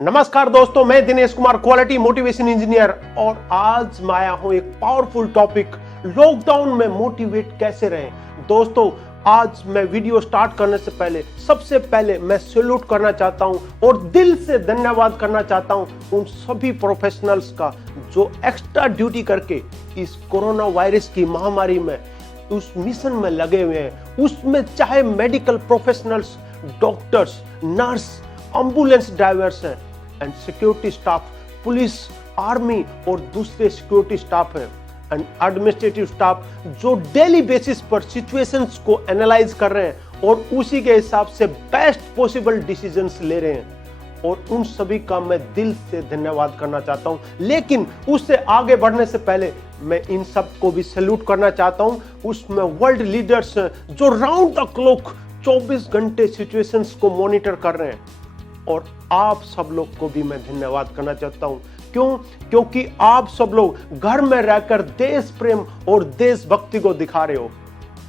नमस्कार दोस्तों, मैं Dinesh Kumar, quality motivation engineer, और आज मैं आया हूं एक पावरफुल टॉपिक, लॉकडाउन में मोटिवेट कैसे रहें। दोस्तों, आज मैं वीडियो स्टार्ट करने से पहले सबसे पहले मैं सैल्यूट करना चाहता हूं और दिल से धन्यवाद करना चाहता हूं उन सभी प्रोफेशनल्स का जो एक्स्ट्रा ड्यूटी करके इस कोरोना वायरस की महामारी में उस मिशन में लगे हुए हैं। उसमें चाहे medical professionals, doctors, nurse, ambulance drivers हैं and security staff, police, army और दूसरे सिक्योरिटी स्टाफ हैं एंड एडमिनिस्ट्रेटिव स्टाफ जो डेली बेसिस पर सिचुएशंस को एनालाइज कर रहे हैं और उसी के हिसाब से बेस्ट पॉसिबल डिसीजंस ले रहे हैं, और उन सभी का मैं दिल से धन्यवाद करना चाहता हूं। लेकिन उससे आगे बढ़ने से पहले मैं इन सब को भी सैल्यूट करना चाहता हूं। उसमें वर्ल्ड लीडर्स हैं जो राउंड द क्लॉक 24 घंटे सिचुएशंस को मॉनिटर कर रहे हैं, और आप सब लोग को भी मैं धन्यवाद करना चाहता हूं। क्यों? क्योंकि आप सब लोग घर में रहकर देश प्रेम और देशभक्ति को दिखा रहे हो।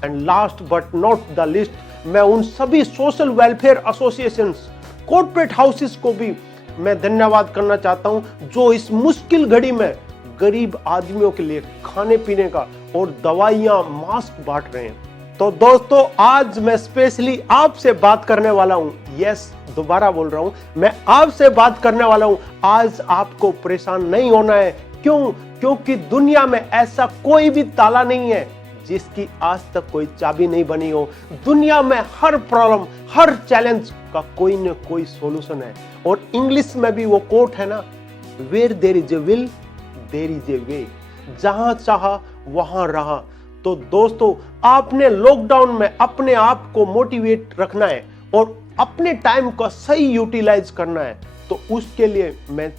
And last but not the list, मैं उन सभी social welfare associations, corporate houses को भी मैं धन्यवाद करना चाहता हूं जो इस मुश्किल घड़ी में गरीब आदमियों के लिए खाने पीने का और दवाइयां, मास्क बांट रहे हैं। तो दोस्तों, आज मैं स्पेशली आपसे बात करने वाला हूं। यस, दोबारा बोल रहा हूं, मैं आपसे बात करने वाला हूं। आज आपको परेशान नहीं होना है। क्यों? क्योंकि दुनिया में ऐसा कोई भी ताला नहीं है जिसकी आज तक कोई चाबी नहीं बनी हो। दुनिया में हर प्रॉब्लम, हर चैलेंज का कोई न कोई सॉल्यूशन है। और इंग्लिश में भी वो कोट है ना, where there is a will there is a way, जहां चाहा वहां रहा। तो दोस्तों, आपने लॉकडाउन में अपने आप को मोटिवेट रखना है और अपने टाइम का सही यूटिलाइज करना है। तो उसके लिए मैं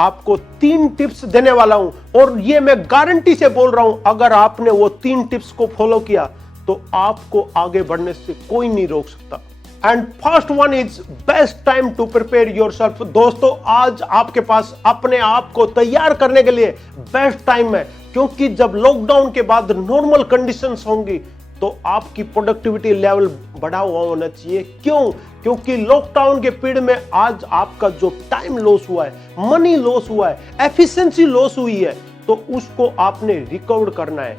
आपको 3 टिप्स देने वाला हूं, और ये मैं गारंटी से बोल रहा हूं, अगर आपने वो 3 टिप्स को फॉलो किया तो आपको आगे बढ़ने से कोई नहीं रोक सकता। And first one is best time to prepare yourself. दोस्तों, आज आपके पास अपने आप को तैयार करने के लिए बेस्ट टाइम है, क्योंकि जब लॉकडाउन के बाद नॉर्मल कंडीशंस होंगी तो आपकी प्रोडक्टिविटी लेवल बढ़ा हुआ होना चाहिए। क्यों? क्योंकि लॉकडाउन के पीरियड में आज आपका जो टाइम लॉस हुआ है, मनी लॉस हुआ है, एफिशिएंसी लॉस हुई है, तो उसको आपने रिकवर करना है।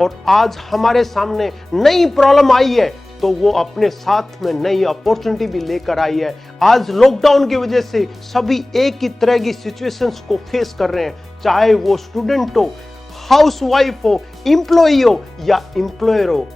और आज हमारे सामने नई प्रॉब्लम आई है तो वो अपने साथ में नई अपॉर्चुनिटी भी लेकर आई है। आज लॉकडाउन की वजह से सभी एक ही तरह की सिचुएशंस को फेस कर रहे हैं, चाहे वो स्टूडेंट हो, हाउसवाइफ हो, एम्प्लॉई हो या एम्प्लॉयर हो।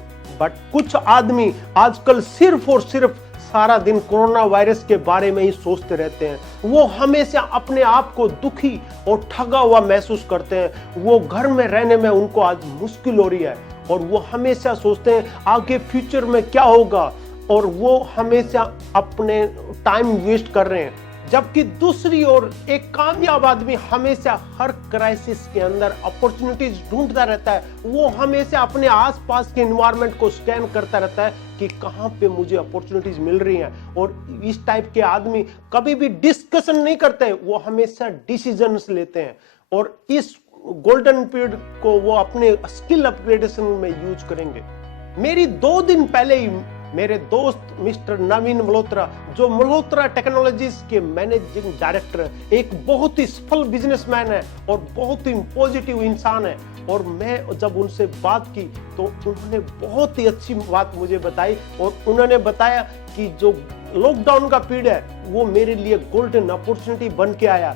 बट कुछ आदमी आजकल सिर्फ और सिर्फ सारा दिन कोरोना वायरस के बारे में ही सोचते रहते हैं। वो हमेशा अपने आप को दुखी और ठगा हुआ महसूस करते हैं। वो घर में रहने में उनको आज मुश्किल हो रही है, और वो हमेशा सोचते हैं आगे फ्यूचर में क्या होगा, और वो हमेशा अपने टाइम वेस्ट कर रहे हैं। जबकि दूसरी ओर एक कामयाब आदमी हमेशा हर क्राइसिस के अंदर अपॉर्चुनिटीज ढूंढता रहता है। वो हमेशा अपने आसपास के एनवायरनमेंट को स्कैन करता रहता है कि कहां पे मुझे अपॉर्चुनिटीज मिल रही हैं। और इस टाइप के आदमी कभी भी डिस्कशन नहीं करते हैं, वो हमेशा डिसीजंस लेते हैं, और इस गोल्डन पीरियड को वो अपने स्किल अपग्रेडेशन में यूज करेंगे। मेरी 2 दिन पहले ही मेरे दोस्त मिस्टर नवीन मल्होत्रा, जो मल्होत्रा टेक्नोलॉजीज के मैनेजिंग डायरेक्टर है, एक बहुत ही सफल बिजनेसमैन है और बहुत ही पॉजिटिव इंसान है, और मैं जब उनसे बात की तो उन्होंने बहुत ही अच्छी बात मुझे बताई, और उन्होंने बताया कि जो लॉकडाउन का पीरियड है वो मेरे लिए गोल्डन अपॉर्चुनिटी बन के आया।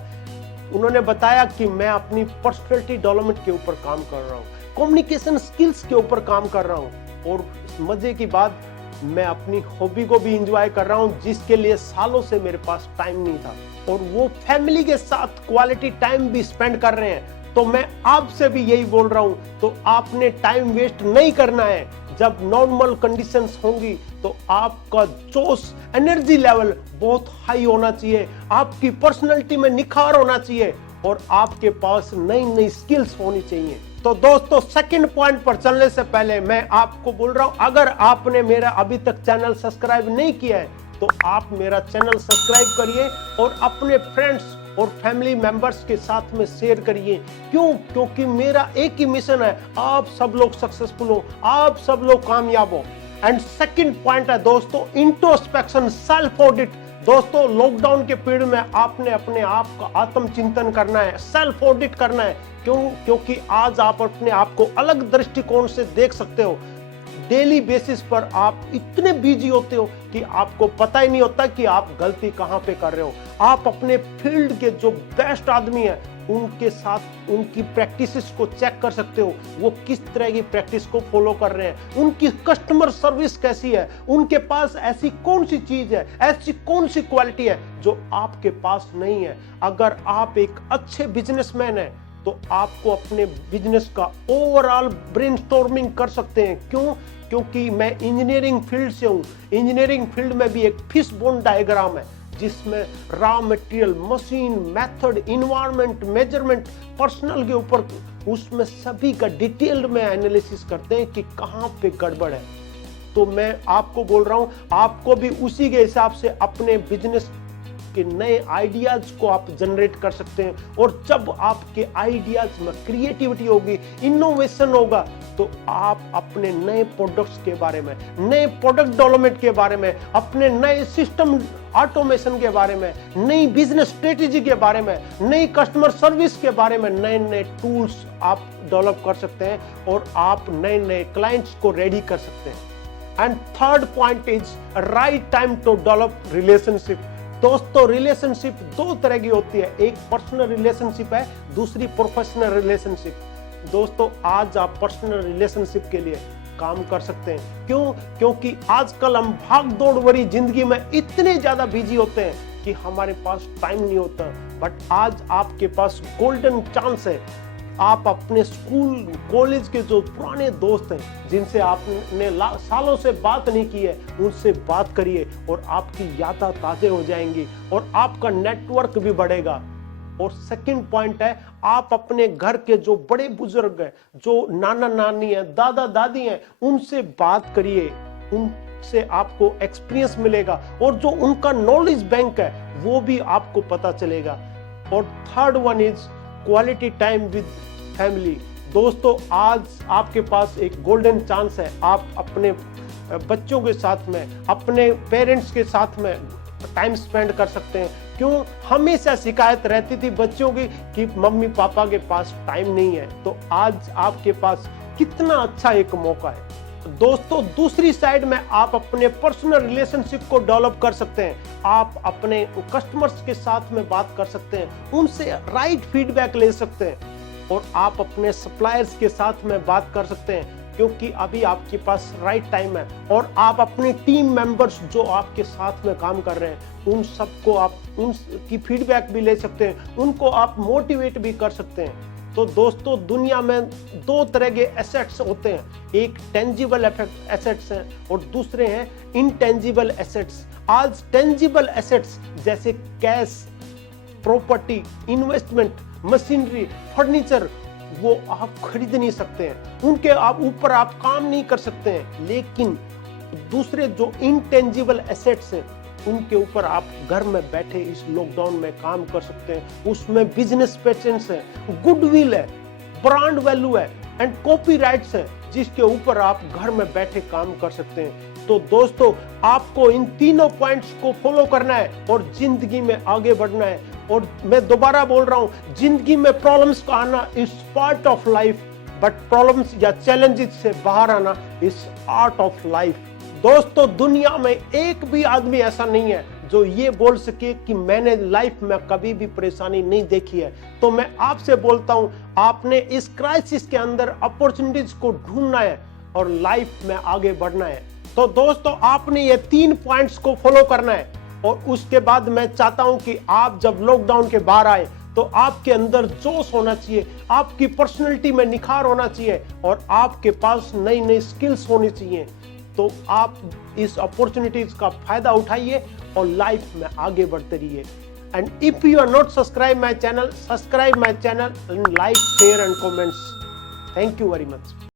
उन्होंने बताया कि मैं अपनी पर्सनैलिटी डेवलपमेंट के ऊपर काम कर रहा हूँ, कम्युनिकेशन स्किल्स के ऊपर काम कर रहा हूँ, और मजे की बात, मैं अपनी हॉबी को भी एंजॉय कर रहा हूं जिसके लिए सालों से मेरे पास टाइम नहीं था, और वो फैमिली के साथ क्वालिटी टाइम भी स्पेंड कर रहे हैं। तो मैं आपसे भी यही बोल रहा हूं, तो आपने टाइम वेस्ट नहीं करना है। जब नॉर्मल कंडीशंस होंगी तो आपका जोश, एनर्जी लेवल बहुत हाई होना चाहिए, आपकी पर्सनैलिटी में निखार होना चाहिए, और आपके पास नई नई स्किल्स होनी चाहिए। तो दोस्तों, सेकंड पॉइंट पर चलने से पहले मैं आपको बोल रहा हूं, अगर आपने मेरा अभी तक चैनल सब्सक्राइब नहीं किया है तो आप मेरा चैनल सब्सक्राइब करिए और अपने फ्रेंड्स और फैमिली मेंबर्स के साथ में शेयर करिए। क्यों? क्योंकि मेरा एक ही मिशन है, आप सब लोग सक्सेसफुल हो, आप सब लोग कामयाब हो। एंड सेकंड पॉइंट है दोस्तों, इंट्रोस्पेक्शन, सेल्फ ऑडिट। दोस्तों लॉकडाउन के पीरियड में आपने अपने आप का आत्मचिंतन करना है, सेल्फ ऑडिट करना है। क्योंकि आज आप अपने आप को अलग दृष्टिकोण से देख सकते हो। डेली बेसिस पर आप इतने बिजी होते हो कि आपको पता ही नहीं होता कि आप गलती कहां पे कर रहे हो। आप अपने फील्ड के जो बेस्ट आदमी हैं उनके साथ उनकी प्रैक्टिसेस को चेक कर सकते हो, वो किस तरह की प्रैक्टिस को फॉलो कर रहे हैं, उनकी कस्टमर सर्विस कैसी है, उनके पास ऐसी कौन सी चीज है, ऐसी कौन सी क्वालिटी है जो आपके पास नहीं है। अगर आप एक अच्छे बिजनेसमैन हैं तो आपको अपने बिजनेस का ओवरऑल ब्रेनस्टॉर्मिंग कर सकते हैं। क्योंकि मैं इंजीनियरिंग फील्ड से हूं। इंजीनियरिंग फील्ड में भी एक फिश बोन डायग्राम है जिसमें raw material, machine, method, environment, measurement, personal के ऊपर उसमें सभी का डिटेल्ड में एनालिसिस करते हैं कि कहां पे गड़बड़ है। तो मैं आपको बोल रहा हूं, आपको भी उसी के हिसाब से अपने बिजनेस के नए आइडियाज को आप जनरेट कर सकते हैं। और जब आपके आइडियाज में क्रिएटिविटी होगी, इनोवेशन होगा, तो आप अपने नए प्रोडक्ट्स के बारे में, नए प्रोडक्ट डेवलपमेंट के बारे में, अपने नए सिस्टम ऑटोमेशन के बारे में, नई बिजनेस स्ट्रेटेजी के बारे में, नई कस्टमर सर्विस के बारे में नए नए टूल्स आप डेवलप कर सकते हैं और आप नए नए क्लाइंट्स को रेडी कर सकते हैं। And third point is right time to develop relationship. दोस्तों रिलेशनशिप दो तरह की होती है, एक पर्सनल रिलेशनशिप है, दूसरी प्रोफेशनल रिलेशनशिप। दोस्तों आज आप पर्सनल रिलेशनशिप के लिए काम कर सकते हैं। क्योंकि आजकल हम भाग दौड़ भरी जिंदगी में इतने ज्यादा बिजी होते हैं कि हमारे पास टाइम नहीं होता। बट आज आपके पास गोल्डन चांस है। आप अपने स्कूल कॉलेज के जो पुराने दोस्त हैं जिनसे आपने सालों से बात नहीं की है, उनसे बात करिए और आपकी यादें ताजे हो जाएंगी और आपका नेटवर्क भी बढ़ेगा। और सेकंड पॉइंट है, आप अपने घर के जो बड़े बुजुर्ग हैं, जो नाना नानी हैं, दादा दादी हैं, उनसे बात करिए। उनसे आपको एक्सपीरियंस मिलेगा और जो उनका नॉलेज बैंक है वो भी आपको पता चलेगा। और third one is quality time with family. दोस्तों आज आपके पास एक गोल्डन चांस है। आप अपने बच्चों के साथ में, अपने पेरेंट्स के साथ में टाइम स्पेंड कर सकते हैं। हमेशा शिकायत रहती थी बच्चों की कि मम्मी पापा के पास टाइम नहीं है, तो आज आपके पास कितना अच्छा एक मौका है। दोस्तों दूसरी साइड में आप अपने पर्सनल रिलेशनशिप को डेवलप कर सकते हैं। आप अपने कस्टमर्स के साथ में बात कर सकते हैं, उनसे राइट फीडबैक ले सकते हैं और आप अपने सप्लायर्स के साथ में बात कर सकते हैं क्योंकि अभी आपके पास राइट टाइम है। और आप अपने टीम मेंबर्स जो आपके साथ में काम कर रहे हैं उन सबको आप उनकी फीडबैक भी ले सकते हैं, उनको आप मोटिवेट भी कर सकते हैं। तो दोस्तों दुनिया में दो तरह के एसेट्स होते हैं, एक टेंजिबल एसेट्स हैं और दूसरे हैं इनटेंजिबल एसेट्स। आज टेंजिबल एसेट्स जैसे cash, property, investment, machinery, furniture, वो आप खरीद नहीं सकते हैं, उनके ऊपर आप काम नहीं कर सकते हैं। लेकिन दूसरे जो इनटेंजिबल एसेट्स हैं उनके ऊपर आप घर में बैठे इस लॉकडाउन में काम कर सकते हैं। उसमें बिजनेस पेटेंट्स है, गुडविल है, ब्रांड वैल्यू है एंड कॉपीराइट्स है जिसके ऊपर आप घर में बैठे काम कर सकते हैं। तो दोस्तों आपको इन तीनों पॉइंट्स को फॉलो करना है और जिंदगी में आगे बढ़ना है। और मैं दोबारा बोल रहा हूं, जिंदगी में प्रॉब्लम्स का आना is part of life, but problems या चैलेंजेस से बाहर आना इज आर्ट ऑफ लाइफ। दोस्तों दुनिया में एक भी आदमी ऐसा नहीं है जो ये बोल सके कि मैंने लाइफ में कभी भी परेशानी नहीं देखी है। तो मैं आपसे बोलता हूं, आपने इस क्राइसिस के अंदर अपॉर्चुनिटीज को ढूंढना है और लाइफ में आगे बढ़ना है। तो दोस्तों आपने ये 3 पॉइंट्स को फॉलो करना है और उसके बाद मैं चाहता हूं कि आप जब लॉकडाउन के बाहर आए तो आपके अंदर जोश होना चाहिए, आपकी पर्सनैलिटी में निखार होना चाहिए और आपके पास नई नई स्किल्स होनी चाहिए। तो आप इस अपॉर्चुनिटीज का फायदा उठाइए और लाइफ में आगे बढ़ते रहिए। And if you are not subscribe my channel, subscribe my channel and like, share and comments. Thank you very much.